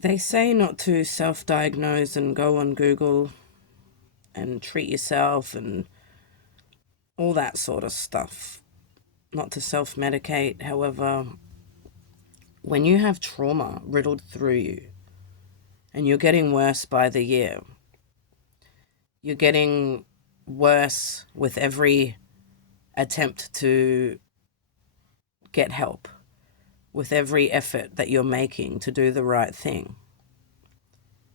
They say not to self-diagnose and go on Google and treat yourself and all that sort of stuff. Not to self-medicate. However, when you have trauma riddled through you and you're getting worse by the year, you're getting worse with every attempt to get help, with every effort that you're making to do the right thing,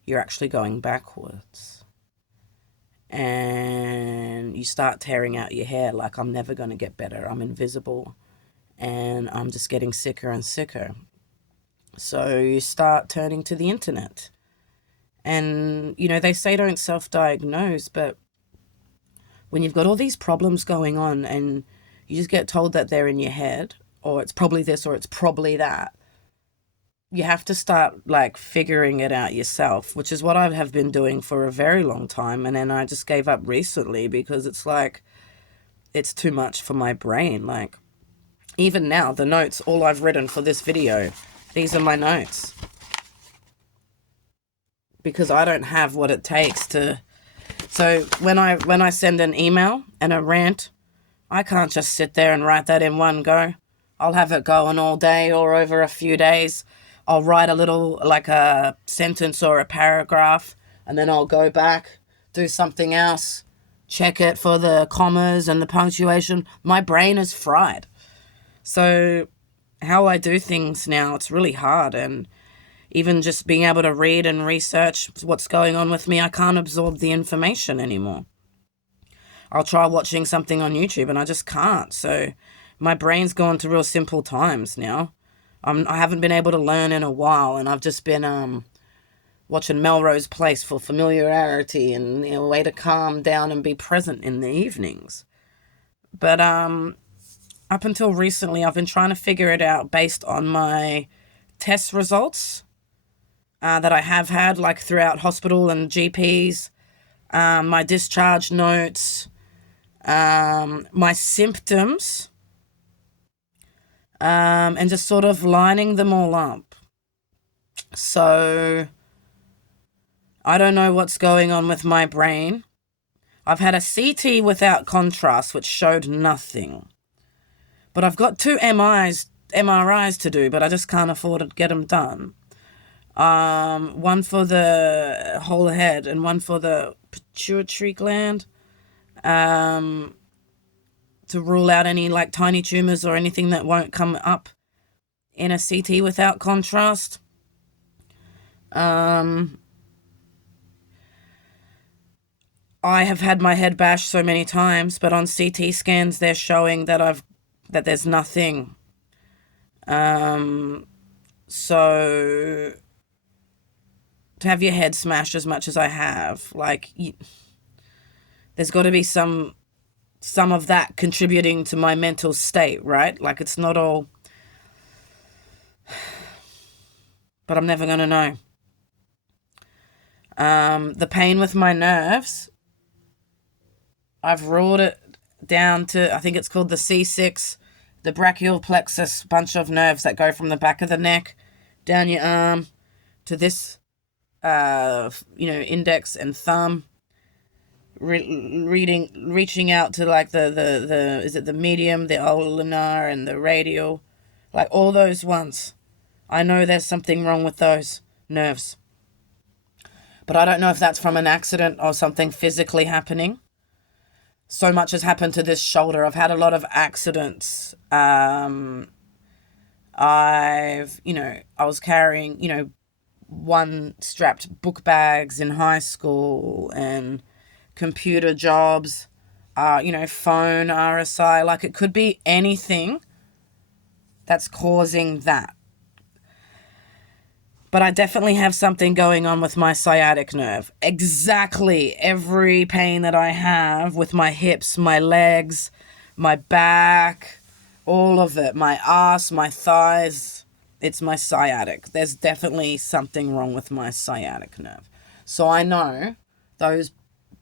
you're actually going backwards. And you start tearing out your hair like, I'm never going to get better. I'm invisible. And I'm just getting sicker and sicker. So you start turning to the internet. And, they say don't self-diagnose, but when you've got all these problems going on and you just get told that they're in your head, or it's probably this or it's probably that, you have to start figuring it out yourself, which is what I have been doing for a very long time. And then I just gave up recently because it's too much for my brain. Even now, the notes, all I've written for this video, these are my notes. Because I don't have what it takes to. So when I send an email and a rant, I can't just sit there and write that in one go. I'll have it going all day or over a few days. I'll write a little, a sentence or a paragraph, and then I'll go back, do something else, check it for the commas and the punctuation. My brain is fried. So how I do things now, it's really hard. And even just being able to read and research what's going on with me, I can't absorb the information anymore. I'll try watching something on YouTube and I just can't. So my brain's gone to real simple times now. I haven't been able to learn in a while, and I've just been watching Melrose Place for familiarity and a way to calm down and be present in the evenings. But up until recently, I've been trying to figure it out based on my test results that I have had throughout hospital and GPs, my discharge notes, my symptoms, and just sort of lining them all up. So I don't know what's going on with my brain. I've had a CT without contrast, which showed nothing. But I've got 2 MRIs to do, but I just can't afford to get them done. One for the whole head and one for the pituitary gland. To rule out any tiny tumors or anything that won't come up in a CT without contrast. I have had my head bashed so many times, but on CT scans they're showing that there's nothing. So to have your head smashed as much as I have, there's got to be some of that contributing to my mental state, right? It's not all, but I'm never going to know. The pain with my nerves, I've ruled it down to, I think it's called the C6, the brachial plexus bunch of nerves that go from the back of the neck down your arm to this, index and thumb. Reaching out to the is it the medium, the ulnar, and the radial, all those ones. I know there's something wrong with those nerves, but I don't know if that's from an accident or something physically happening. So much has happened to this shoulder. I've had a lot of accidents. I was carrying one strapped book bags in high school and computer jobs, phone RSI. It could be anything that's causing that. But I definitely have something going on with my sciatic nerve. Exactly every pain that I have with my hips, my legs, my back, all of it, my ass, my thighs, it's my sciatic. There's definitely something wrong with my sciatic nerve. So I know those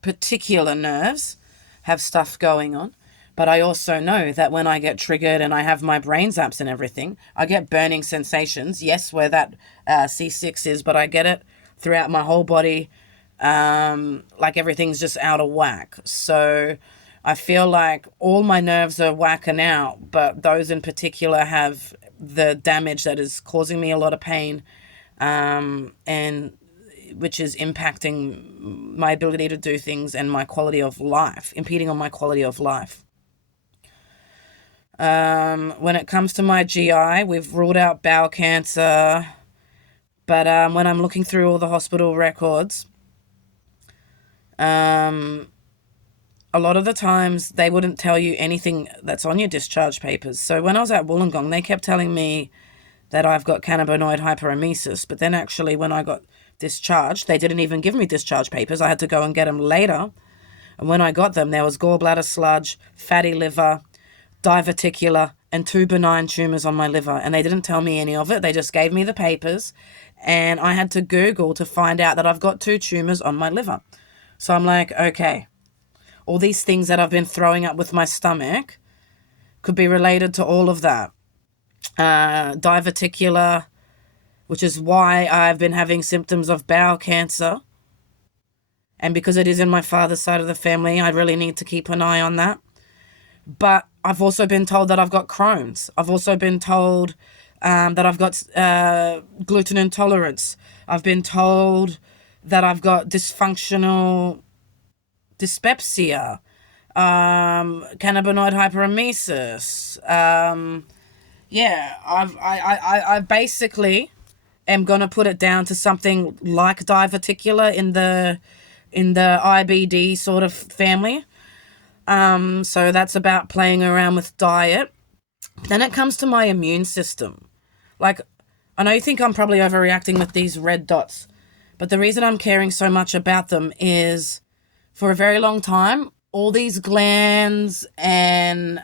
particular nerves have stuff going on, But I also know that when I get triggered and I have my brain zaps and everything, I get burning sensations. Yes, where that C6 is, but I get it throughout my whole body. Like everything's just out of whack. So I feel like all my nerves are whacking out, but those in particular have the damage that is causing me a lot of pain, and which is impacting my ability to do things and my quality of life, impeding on my quality of life. When it comes to my GI, we've ruled out bowel cancer, but when I'm looking through all the hospital records, a lot of the times they wouldn't tell you anything that's on your discharge papers. So when I was at Wollongong, they kept telling me that I've got cannabinoid hyperemesis, but then actually when I got discharged, they didn't even give me discharge papers. I had to go and get them later. And when I got them, there was gallbladder sludge, fatty liver, diverticular, and 2 benign tumours on my liver. And they didn't tell me any of it. They just gave me the papers. And I had to Google to find out that I've got 2 tumours on my liver. So I'm like, okay, all these things that I've been throwing up with my stomach could be related to all of that. Diverticular, which is why I've been having symptoms of bowel cancer. And because it is in my father's side of the family, I really need to keep an eye on that. But I've also been told that I've got Crohn's. I've also been told that I've got gluten intolerance. I've been told that I've got dysfunctional dyspepsia, cannabinoid hyperemesis. I basically am going to put it down to something like diverticular in the IBD sort of family. So that's about playing around with diet. Then it comes to my immune system. Like, I know you think I'm probably overreacting with these red dots, but the reason I'm caring so much about them is for a very long time, all these glands and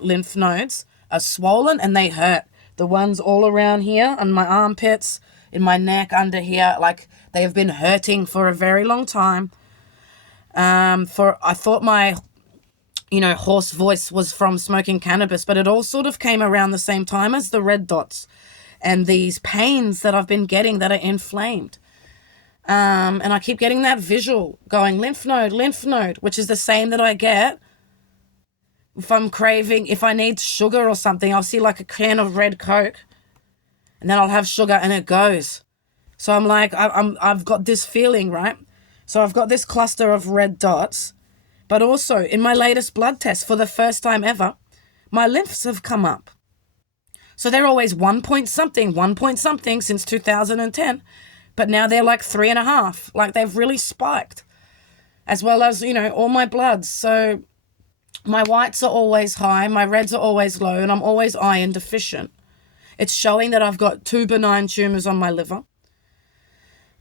lymph nodes are swollen and they hurt. The ones all around here on my armpits, in my neck, under here, like they have been hurting for a very long time. I thought my hoarse voice was from smoking cannabis, but it all sort of came around the same time as the red dots and these pains that I've been getting that are inflamed. And I keep getting that visual going lymph node, which is the same that I get if I'm craving, if I need sugar or something. I'll see like a can of red Coke and then I'll have sugar and it goes. So I'm like, I've got this feeling, right? So I've got this cluster of red dots. But also, in my latest blood test, for the first time ever, my lymphs have come up. So they're always 1 point something since 2010. But now they're like 3.5. Like they've really spiked. As well as, all my bloods. So my whites are always high, my reds are always low, and I'm always iron deficient. It's showing that I've got 2 benign tumours on my liver.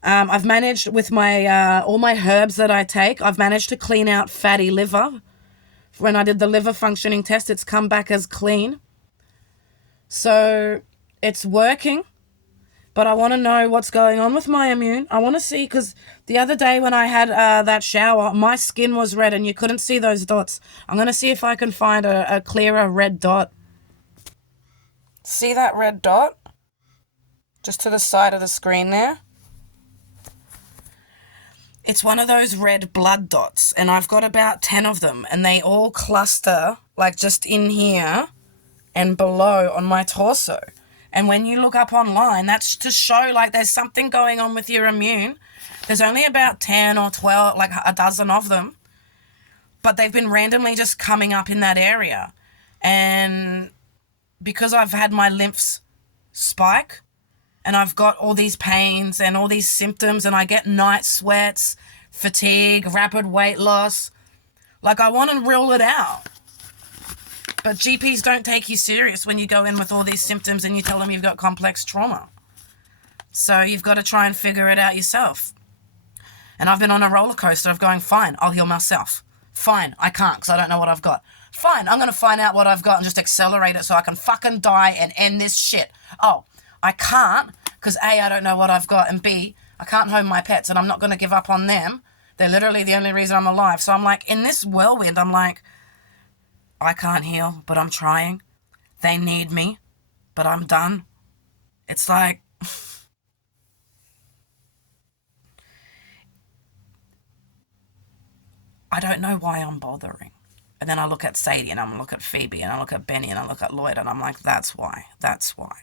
I've managed with my all my herbs that I take, I've managed to clean out fatty liver. When I did the liver functioning test, it's come back as clean. So it's working, but I want to know what's going on with my immune. I want to see, because the other day when I had that shower, my skin was red and you couldn't see those dots. I'm going to see if I can find a clearer red dot. See that red dot? Just to the side of the screen there. It's one of those red blood dots, and I've got about 10 of them, and they all cluster, like just in here and below on my torso. And when you look up online, that's to show like there's something going on with your immune. There's only about 10 or 12, like a dozen of them, but they've been randomly just coming up in that area. And because I've had my lymphs spike, and I've got all these pains and all these symptoms, and I get night sweats, fatigue, rapid weight loss. Like, I want to rule it out. But GPs don't take you serious when you go in with all these symptoms and you tell them you've got complex trauma. So you've got to try and figure it out yourself. And I've been on a roller coaster of going, fine, I'll heal myself. Fine, I can't because I don't know what I've got. Fine, I'm going to find out what I've got and just accelerate it so I can fucking die and end this shit. Oh, I can't because A, I don't know what I've got, and B, I can't home my pets and I'm not going to give up on them. They're literally the only reason I'm alive. So I'm like, in this whirlwind, I'm like, I can't heal, but I'm trying. They need me, but I'm done. It's like, I don't know why I'm bothering. And then I look at Sadie and I look at Phoebe and I look at Benny and I look at Lloyd and I'm like, that's why. That's why.